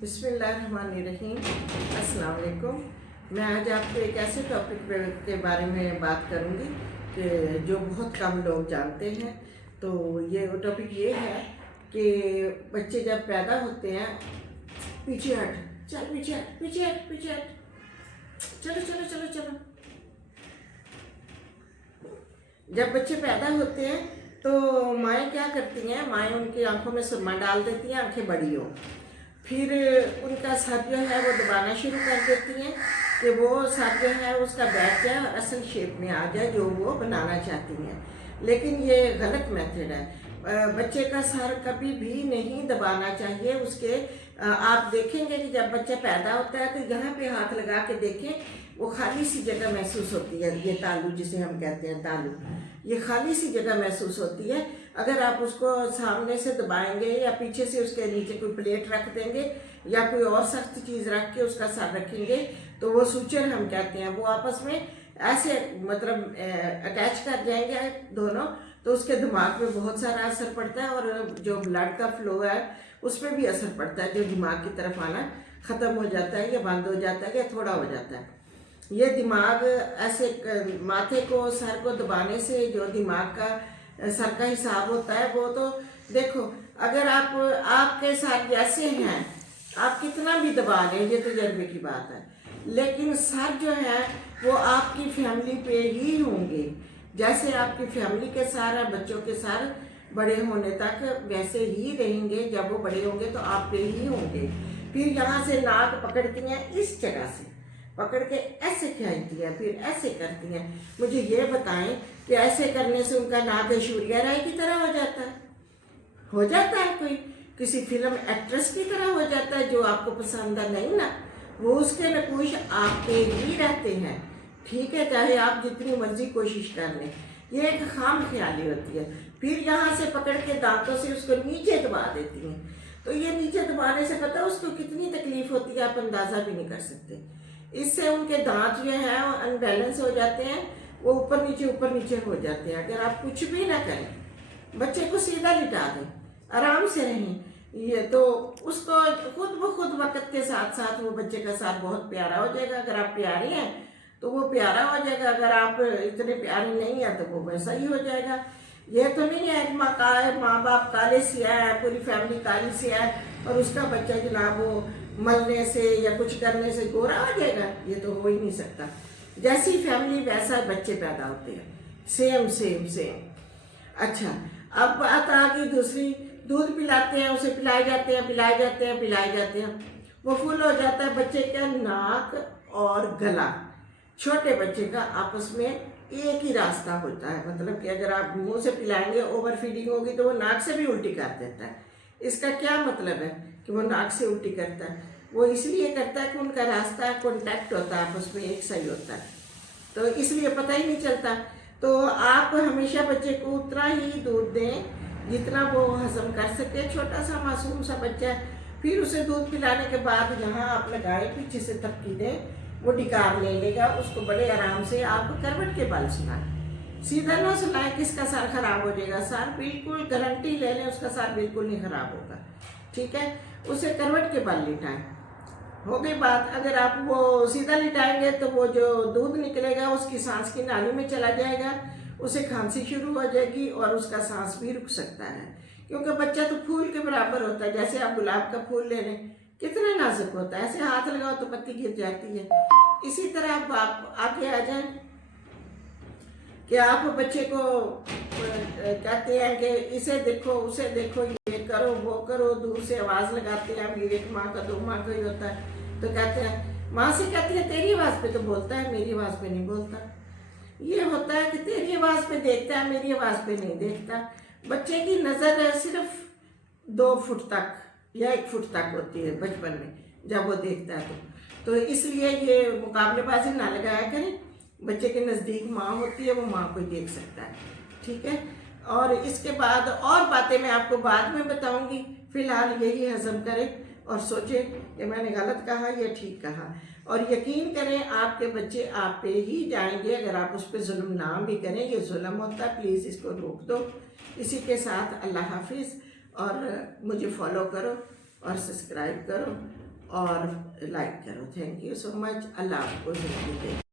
बिस्मिल्लाहिर्रहमानिर्रहीम। अस्सलाम वालेकुम। मैं आज आपको एक ऐसे टॉपिक के बारे में बात करूंगी कि जो बहुत कम लोग जानते हैं। तो ये वो टॉपिक ये है कि बच्चे जब पैदा होते हैं, पीछे हट, चल पीछे हट, पीछे हट, पीछे हट, चलो चलो चलो चलो। जब बच्चे पैदा होते हैं तो माएँ क्या करती हैं, माएँ उनकी आंखों में सुरमा डाल देती हैं, आंखें बड़ी हो। फिर उनका सर जो है वो दबाना शुरू कर देती हैं कि वो सर जो है उसका बैठ जाए और असल शेप में आ जाए जो वो बनाना चाहती हैं। लेकिन ये गलत मेथड है। बच्चे का सर कभी भी नहीं दबाना चाहिए। उसके आप देखेंगे कि जब बच्चा पैदा होता है तो यहाँ पे हाथ लगा के देखें, वो खाली सी जगह महसूस होती है। ये तालू जिसे हम कहते हैं तालू, ये खाली सी जगह महसूस होती है। अगर आप उसको सामने से दबाएंगे या पीछे से उसके नीचे कोई प्लेट रख देंगे या कोई और सख्त चीज़ रख के उसका सर रखेंगे तो वो सूचर हम कहते हैं, वो आपस में ऐसे मतलब अटैच कर जाएंगे दोनों, तो उसके दिमाग में बहुत सारा असर पड़ता है और जो ब्लड का फ्लो है उस पर भी असर पड़ता है। जो दिमाग की तरफ आना ख़त्म हो जाता है या बंद हो जाता है या थोड़ा हो जाता है। ये दिमाग ऐसे माथे को सर को दबाने से जो दिमाग का सर का हिसाब होता है वो तो देखो, अगर आपके साथ जैसे हैं, आप कितना भी दबा लें, ये तजर्बे की बात है, लेकिन सर जो है वो आपकी फैमिली पे ही होंगे। जैसे आपकी फैमिली के सर बच्चों के सर बड़े होने तक वैसे ही रहेंगे। जब वो बड़े होंगे तो आप पे ही होंगे। फिर यहाँ से नाक पकड़ती हैं, इस जगह से पकड़ के ऐसे खींचती हैं, फिर ऐसे करती हैं। मुझे ये बताएं कि ऐसे करने से उनका नाक ऐश्वर्या राय की तरह हो जाता है? हो जाता है कोई किसी फिल्म एक्ट्रेस की तरह हो जाता है जो आपको पसंद है? नहीं ना, वो उसके नकुश आपके ही रहते हैं। ठीक है, चाहे आप जितनी मर्जी कोशिश कर लें, ये एक खाम ख्याली होती है। फिर यहाँ से पकड़ के दांतों से उसको नीचे दबा देती हैं। तो ये नीचे दबाने से पता है उसको कितनी तकलीफ होती है, आप अंदाजा भी नहीं कर सकते। इससे उनके दांत जो है अनबैलेंस हो जाते हैं, वो ऊपर नीचे हो जाते हैं। अगर आप कुछ भी ना करें, बच्चे को सीधा लिटा दें, आराम से रहें, ये तो उसको खुद ब खुद वक्त के साथ साथ वो बच्चे का साथ बहुत प्यारा हो जाएगा। अगर आप प्यारे हैं तो वो प्यारा हो जाएगा, अगर आप इतने प्यारे नहीं है तो वो वैसा ही हो जाएगा। ये तो नहीं है माँ बाप काले से है, पूरी फैमिली काली से है और उसका बच्चा जनाब वो मलने से या कुछ करने से गोरा हो जाएगा। ये तो हो ही नहीं सकता। जैसी फैमिली वैसा बच्चे पैदा होते हैं, सेम सेम सेम। अच्छा, अब बात आ गई दूसरी, दूध पिलाते हैं, उसे पिलाए जाते हैं, वो फुल हो जाता है। बच्चे का नाक और गला, छोटे बच्चे का आपस में एक ही रास्ता होता है। मतलब कि अगर आप मुंह से पिलाएंगे, ओवर फीडिंग होगी तो वो नाक से भी उल्टी कर देता है। इसका क्या मतलब है कि वो नाक से उल्टी करता है? वो इसलिए करता है कि उनका रास्ता कॉन्टैक्ट होता है, आपस में एक सही होता है, तो इसलिए पता ही नहीं चलता। तो आप हमेशा बच्चे को उतना ही दूध दें जितना वो हजम कर सके। छोटा सा मासूम सा बच्चा है, फिर उसे दूध पिलाने के बाद जहाँ आप लगाए पीछे से थपकी दें, वो डिकार ले लेगा। उसको बड़े आराम से आप करवट के बल सुनाएं, सीधा ना सुनाएं कि इसका सर खराब हो जाएगा। सर बिल्कुल गारंटी ले लें, उसका सर बिल्कुल नहीं खराब होगा। ठीक है, उसे करवट के बल लिटाएं। हो गई बात। अगर आप वो सीधा लिटाएंगे तो वो जो दूध निकलेगा उसकी सांस की नाली में चला जाएगा, उसे खांसी शुरू हो जाएगी और उसका सांस भी रुक सकता है। क्योंकि बच्चा तो फूल के बराबर होता है। जैसे आप गुलाब का फूल ले लें, कितना नाजुक होता है, ऐसे हाथ लगाओ तो पत्ती गिर जाती है। इसी तरह आप आगे आ जाए कि आप बच्चे को कहते हैं कि इसे देखो उसे देखो, ये करो वो करो, दूर से आवाज़ लगाते हैं। अभी एक माँ का 2 माँ का ही होता है, तो कहते हैं, माँ से कहती है तेरी आवाज़ पे तो बोलता है, मेरी आवाज़ पे नहीं बोलता। ये होता है कि तेरी आवाज़ पे देखता है, मेरी आवाज़ पे नहीं देखता। बच्चे की नज़र सिर्फ 2 फुट तक या 1 फुट तक होती है बचपन में, जब वो देखता है तो इसलिए ये मुकाबलेबाजी ना लगाया करें। बच्चे के नज़दीक माँ होती है, वो माँ को देख सकता है। ठीक है, और इसके बाद और बातें मैं आपको बाद में बताऊंगी। फिलहाल यही हजम करें और सोचें कि मैंने गलत कहा या ठीक कहा, और यकीन करें आपके बच्चे आप पे ही जाएंगे अगर आप उस पर जुल्म ना भी करें। ये जुल्म होता है, प्लीज़ इसको रोक दो। इसी के साथ अल्लाह हाफिज़, और मुझे फॉलो करो और सब्सक्राइब करो और लाइक करो। Thank you so much. अल्लाह आपको ज़िंदगी दे।